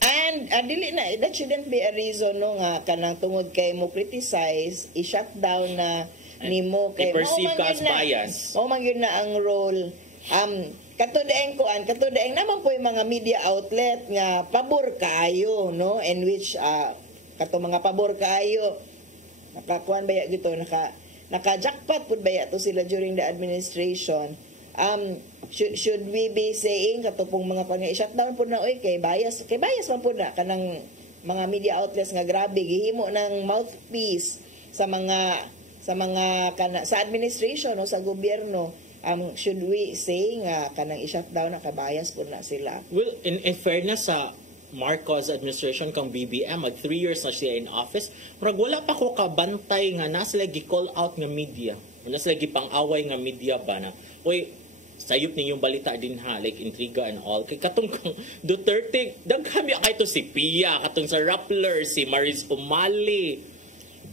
And dili na that shouldn't be a reason no nga kanang tungod kay mo criticize i-shut down na nimo kay perceive ka as bias. Mao man yun na ang role katudaeng naman po yung mga media outlet nga pabor kaayo no in which kato mga pabor kaayo nakakuan baya dito naka-jackpot pud baya to sila during the administration should we be saying katupong mga pang i-shutdown pud na oy kay bias man pud na kanang mga media outlets nga grabe gihimo ng mouthpiece sa mga sa administration o sa gobyerno. Should we say nga kanang i-shutdown na kabayas po na sila? Well, in fairness sa Marcos administration kang BBM, 3 years na siya in office, murag wala pa ko kabantay nga na sila gi-call out nga media. Na sila gipang-away nga media ba na, oy, sayop ninyong balita din ha, like intriga and all. Kay katong kang Duterte, daghami kay to si Pia, katong sa Rappler, si Maris Umali.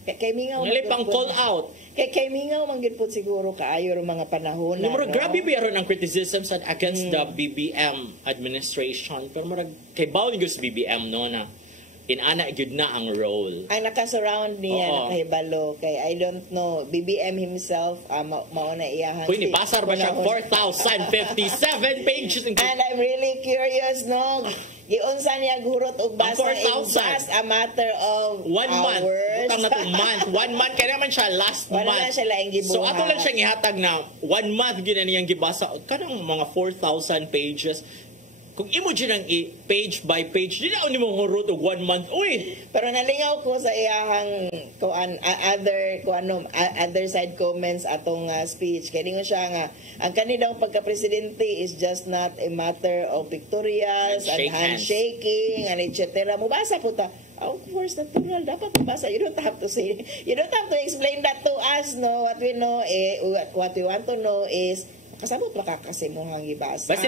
Kay mingaw pang call out. Kay mingaw man gid pud siguro kaayo ro mga panahon na. Pero grabe ba ron ang criticisms against the BBM administration. Pero marag kay bawon gyud sa BBM no na inana gyud na ang role. Ang naka-surround niya nakahibalo kay I don't know BBM himself mao na iyahan. Kuy ni pasar ba siya 4,057 pages and I'm really curious no. Giunsa niya gurot og basa in just a matter of 1 month. Utang na to month. 1 month kaya naman siya last month. Wala siya laing gibuhat. So ato lang siya gihatag na 1 month gyud na niyang gibasa kanang mga 4,000 pages. Kung imo dyan ang page by page, di na mo hurot og 1 month. Uy! Pero nalingaw ko sa iyahang other side comments atong speech. Kaya nga siya nga, ang kanidang pagka-presidente is just not a matter of pictorials and handshaking and etc. Mubasa po ta. Of course, natural. Dapat mabasa. You don't have to say, you don't have to explain that to us, no? What we know, what we want to know is kasabot makakasimuhang ibasa. Basta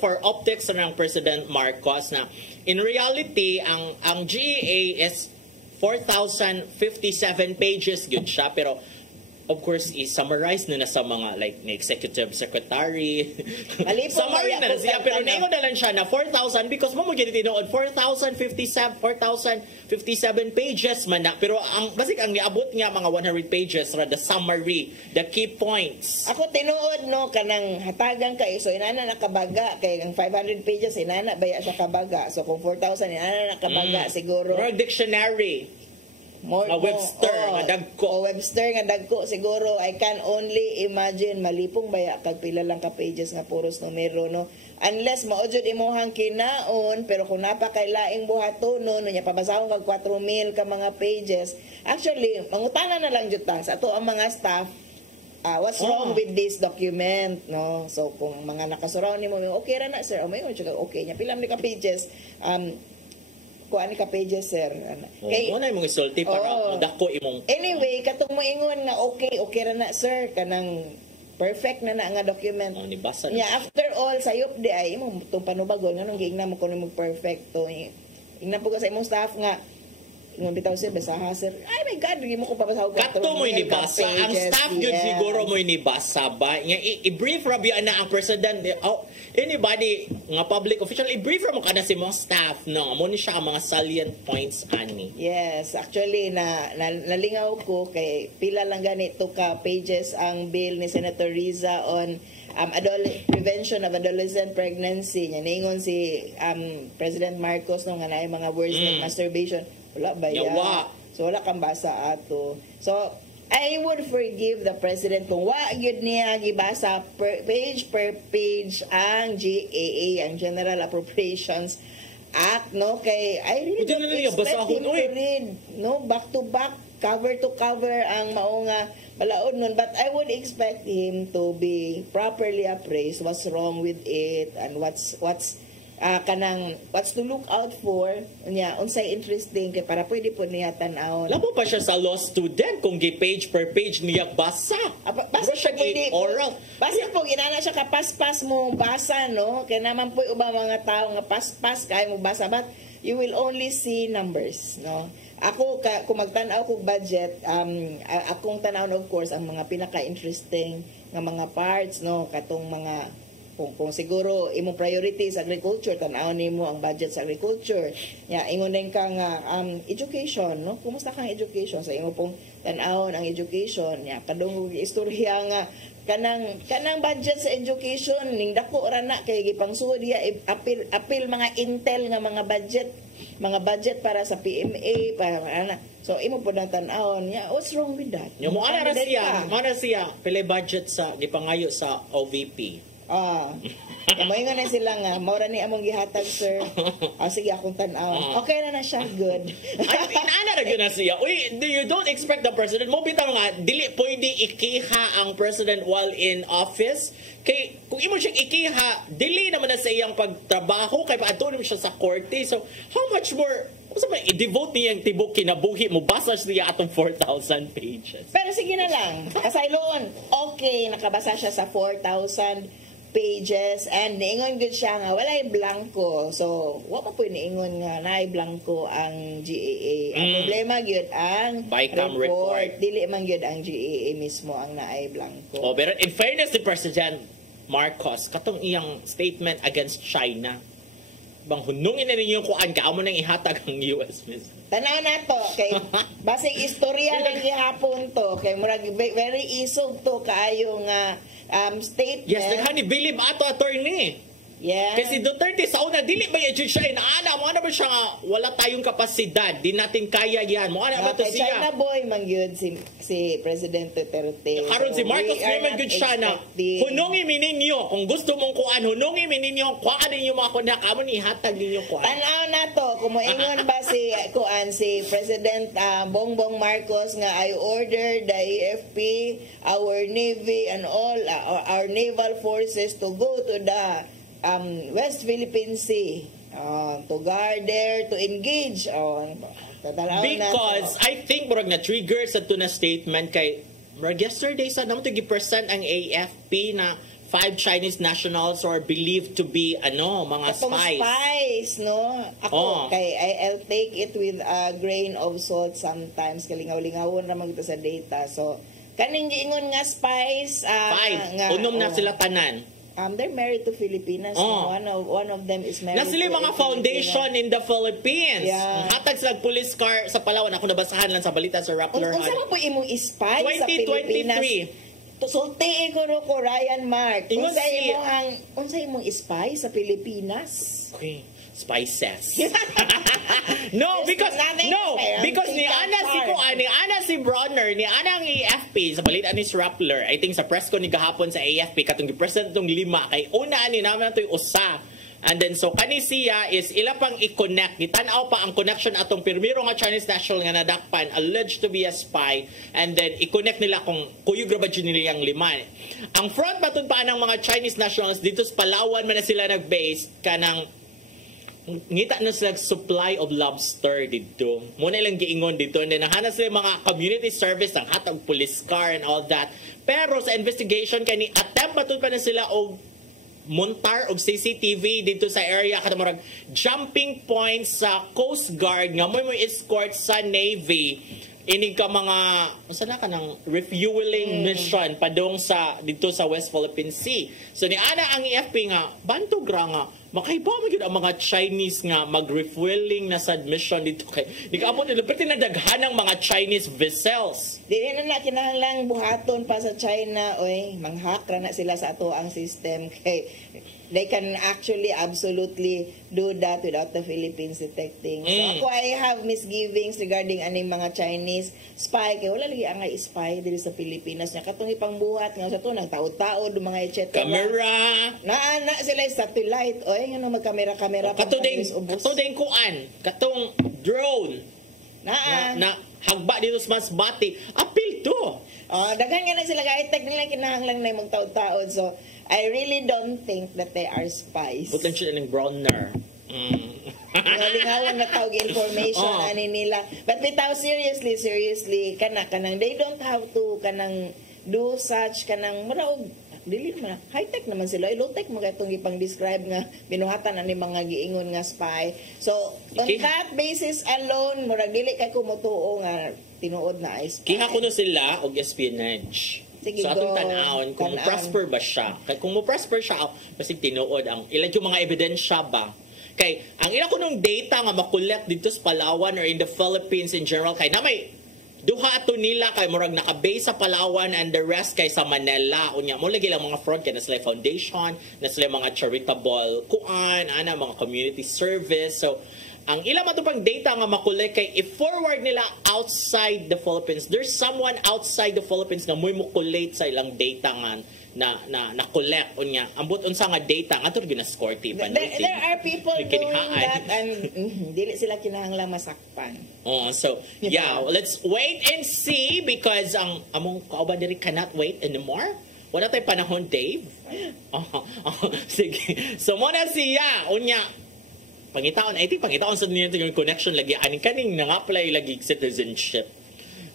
for optics ra ng President Marcos na in reality ang GEA is 4,057 pages good siya pero of course i-summarize na sa mga like ni executive secretary. Summary na siya pero ningon na lang siya na 4,000 because mo gyud tinuod 4,057 pages man na pero ang basic ang niabot nga mga 100 pages ra the summary, the key points. Ako tinuod no kanang hatagan kay so inana nakabaga kay ang 500 pages inana baya siya kabaga so kung 4,000 inana nakabaga siguro. Or dictionary. Webster nga dagko siguro I can only imagine malipong baya kag pila lang ka pages nga puros numero no unless maojud imuhang kinaon pero kung napakailaing buhaton no nya pabasahon kag 4,000 ka mga pages actually mangutana na lang jud ta sa ato ang mga staff what's wrong with this document no so kung mga nakasurround nimo okay ra na sir may okay nya pila man ka pages kuan ka pages sir kay mo na imong isulti para madako imong anyway katong moingon nga okay ra na sir kanang perfect na nga document nibasa niya after all sayop di ay imong tong panubagon nganong giingna mo kuno mo perfecto ingna po sa imong staff nga ngon bitaw sir basaha sir ay my god di mo ko papasahog kato mo inibasa ang staff yun siguro mo inibasa ba nga i-brief rabi na ang president anybody nga public official i-brief ra mo kada si mga staff no amo ni siya ang mga salient points ani. Yes actually nalingaw ko kay pila lang ganito ka pages ang bill ni Senator Riza on prevention of adolescent pregnancy nya ningon si President Marcos no nga naay mga words like masturbation wala ba ya? So wala kang basa ato. So I would forgive the president kung wa gyud niya gibasa per page ang GAA, ang General Appropriations Act, no? Kay I really don't expect him to read, no, back to back, cover to cover ang mao nga balaod nun, but I would expect him to be properly appraised what's wrong with it and what's to look out for niya, unsay interesting kay para pwede po niya tan-awon. Labo pa siya sa law student kung page per page niya basa. Basta siya oral. Basta po ginana siya kapaspas mo basa, no? Kaya naman po ubang mga tao nga paspas kay mo basa, but you will only see numbers, no? Ako kung magtan-aw kog budget, akong tan-awon of course ang mga pinaka-interesting nga mga parts, no? Katong mga kung siguro imong priority sa agriculture, tan-awon nimo ang budget sa agriculture. Ingon din ka nga education, no? Kumusta kang education? Sa imo pong tan-awon ang education, kadung istorya nga kanang budget sa education ning dako ra na kay gipangsud diya apil mga intel nga mga budget para sa PMA para ana. So imo po nang tan-awon, what's wrong with that? Mo ana siya pila budget sa gipangayo sa OVP. Mayon na sila nga maura ni among gihatag, sir. Sige akong tan-aw. Okay na siya, good. Ay inaana ra gyud na siya. Uy, you don't expect the president mo bitaw nga dili pwede ikiha ang president while in office. Kay kung imo siya ikiha, dili naman na sa iyang pagtrabaho kay paadto mo siya sa korte. So how much more i-devote niya ang tibok kinabuhi mo basa siya atong 4,000 pages. Pero sige na lang. Kasayloon, okay, nakabasa siya sa 4,000 pages and niingon gud siya nga walay blanco. So, wa pa po niingon nga naay blanco ang GAA. Ang problema gyud ang BICAM report. Dili man gyud ang GAA mismo ang naay blanco. Pero in fairness to President Marcos, katong iyang statement against China, bang hunungin na ninyo kuan kaamo nang ihatag ang US miss. Tanaw na to kay basig istorya lang gihapon to kay murag very isog to kaayo nga statement. Yes, daghan ni believe ato attorney. Yeah. Kasi Duterte sa una dili ba yung siya inaala mo ano ba siya nga wala tayong kapasidad, di natin kaya yan mo ano ba to siya. China boy man gyud si President Duterte. Karon si Marcos naman gyud siya na hunungi mi ninyo kung gusto mong kuan hunungi mi ninyo kuan ninyo mga kuan kamo ni hatag ninyo kuan. Tan-aw na to kung moingon ba si President Bongbong Marcos nga I order the AFP, our Navy and all our naval forces to go to the West Philippine Sea to guard there, to engage. Because I think murag na trigger sa tuna statement kay murag yesterday sa namo to gi-present ang AFP na 5 Chinese nationals are believed to be mga spies, no? Ako kay I'll take it with a grain of salt sometimes kalingaw-lingawon ra man sa data. So kaning giingon nga spies 5 unom na sila tanan. They're married to Filipinas. One of them is married. Na sila mga foundation in the Philippines. Yeah. Hatag sila police car sa Palawan. Ako nabasahan lang sa balita sa Rappler. Kung saan po imong spy sa Pilipinas? 2023. Sulti ko Ryan Mark. Unsa imong spy sa Pilipinas? Okay. Spices. because ni Ana si Bronner, ni Ana ang AFP sa balita ni Rappler. I think sa press ko ni gahapon sa AFP katong gi-present tong 5 kay una ani naman toy usa. And then so kani siya is ila pang i-connect gitan-aw pa ang connection atong pirmiro nga Chinese national nga nadakpan alleged to be a spy and then i-connect nila kung kuyog ra ba nila ang 5. Ang front baton pa ng mga Chinese nationals dito sa Palawan man na sila nag-base kanang ngita na sila supply of lobster dito. Muna ilang giingon dito. And then nahana sila mga community service ng hatag police car and all that. Pero sa investigation kani attempt matun pa na sila og montar og CCTV dito sa area katamurag jumping points sa Coast Guard nga mo escort sa Navy. Ini ka mga unsa na kanang refueling mission padong sa dito sa West Philippine Sea. So ni ana ang EFP nga bantog ra nga makaiba mo yun ang mga Chinese nga mag-refueling na submission dito kay di ka abot nila pati nadaghan ng mga Chinese vessels. Dili na kinahanglang buhaton pa sa China, oy, manghack ra na sila sa ato ang system kay they can actually absolutely do that without the Philippines detecting. So ako, I have misgivings regarding aning mga Chinese spy kay wala lagi ang spy diri sa Pilipinas nya katong ipangbuhat nga sa to nagtaod-taod mga etc. Camera. Na sila satellite oy ngano magkamera-kamera katong kuan katong drone na hagba dito sa Masbate apil to. Daghan nga na sila ga-tech nila kinahanglang na magtaod-taod. So I really don't think that they are spies. Butan siya ng Browner. Lingawan na tawag information ani nila. But bitaw seriously kanang they don't have to kanang do such kanang maraog dili man high tech naman sila low tech mga itong ipang-describe nga binuhatan ani mga giingon nga spy. So on that basis alone murag dili kay kumutuo nga tinuod na ay spy. Kiha kuno sila og espionage. Sige, so atong tan-awon kung mo-prosper ba siya. Kay kung mo-prosper siya basig tinuod ang ilan yung mga ebidensya ba. Kay ang ila ko nung data nga makolekt dito sa Palawan or in the Philippines in general kay na may duha ato nila kay murag naka-base sa Palawan and the rest kay sa Manila. Unya mo lagi lang mga front kay na sila foundation, na sila mga charitable kuan, ana mga community service. So ang ilang matupang data nga makolek kay i-forward nila outside the Philippines. There's someone outside the Philippines na muy mukulate sa ilang data nga na collect unya. Ambot unsa nga data nga to gina-score tipan. There are people doing that and dili sila kinahanglang masakpan. So yeah, let's wait and see because ang among kauban diri cannot wait anymore. Wala tay panahon, Dave. Sige. So mo na siya unya pangitaon, I think pangitaon sa niyo yung connection lagi aning kaning nang-apply lagi citizenship.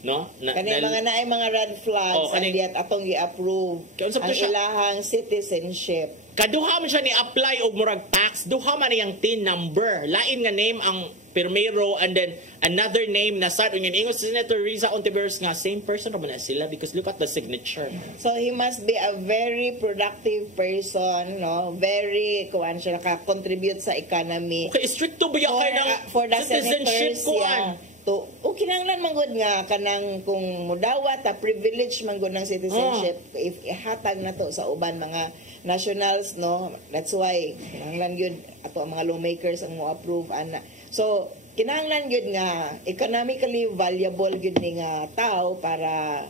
No? Kaning mga naay mga red flags and yet atong gi-approve ang ilahang citizenship. Kaduha man siya ni apply og murag tax, duha man yang TIN number. Lain nga name ang primero and then another name na start unya ingon si Senator Riza Ontiveros nga same person man na sila because look at the signature. So he must be a very productive person, no? Very kuan siya naka-contribute sa economy. Okay, stricto ba ya kay ng for the citizenship senators, to kinahanglan manggod nga kanang kung mudawat ta privilege manggod ng citizenship if ihatag na to sa uban mga nationals, no? That's why kinahanglan gyud ato ang mga lawmakers ang mo approve ana. So kinahanglan gyud nga economically valuable gyud ni nga tao para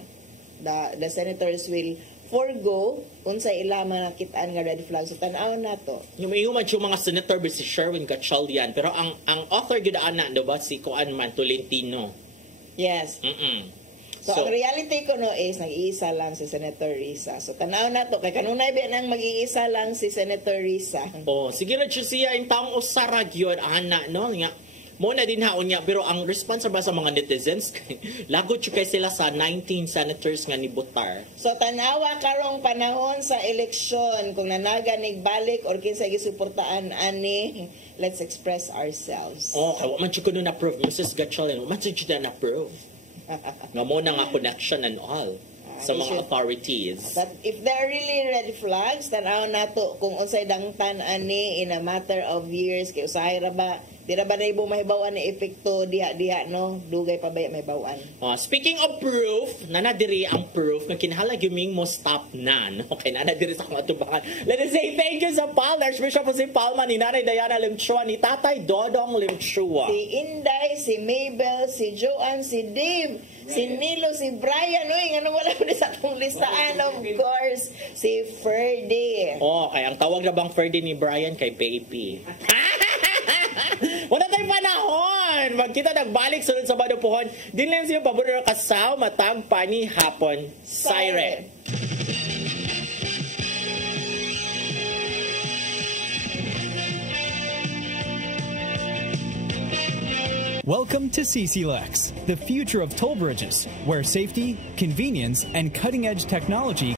the senators will forgo unsay ila makitaan nga red flag. So tan-aw na to. Human yung mga senator ba si Sherwin Gatchalian pero ang author gyud ana ba si Kuan man Tolentino. Yes. So ang reality ko no is nag-iisa lang si Senator Risa. So tanaw na to kay kanunay ba nang mag-iisa lang si Senator Risa. Sige ra siya yung taong usara gyud ana no nga mo na din haon niya pero ang responsible sa mga netizens lagot kay sila sa 19 senators nga ni Butar. So tanawa karong panahon sa eleksyon kung nanaga nigbalik or kinsa gisuportaan ani let's express ourselves. Kay wa man jud na approve Mrs. Gatchalian, wa man jud na approve. Nga mo na nga connection and all sa mga authorities. But if there are really red flags, tanaw nato kung unsay dangtan ani in a matter of years kay usahay ra ba di ra ba na ibo mahibaw-an ni epekto diha no dugay pa ba mahibaw-an. Speaking of proof, nanadiri ang proof nga kinahanglan giming mo stop na no. Okay, nanadiri sa akong atubangan. Let us say thank you sa Palmer, Bishop si Palma, ni Nanay Diana Limchua, ni Tatay Dodong Limchua. Si Inday, si Mabel, si Joanne, si Dave, si Nilo, si Brian, oy ngano wala ko sa atong listaan, of course, si Ferdy. Kay ang tawag na bang Ferdy ni Brian kay Baby. Wala tayong panahon. Magkita nagbalik sunod sa Badupuhon. Din lang siya paborito kasaw matag pani hapon. Siren. Welcome to CCLEX, the future of toll bridges, where safety, convenience, and cutting-edge technology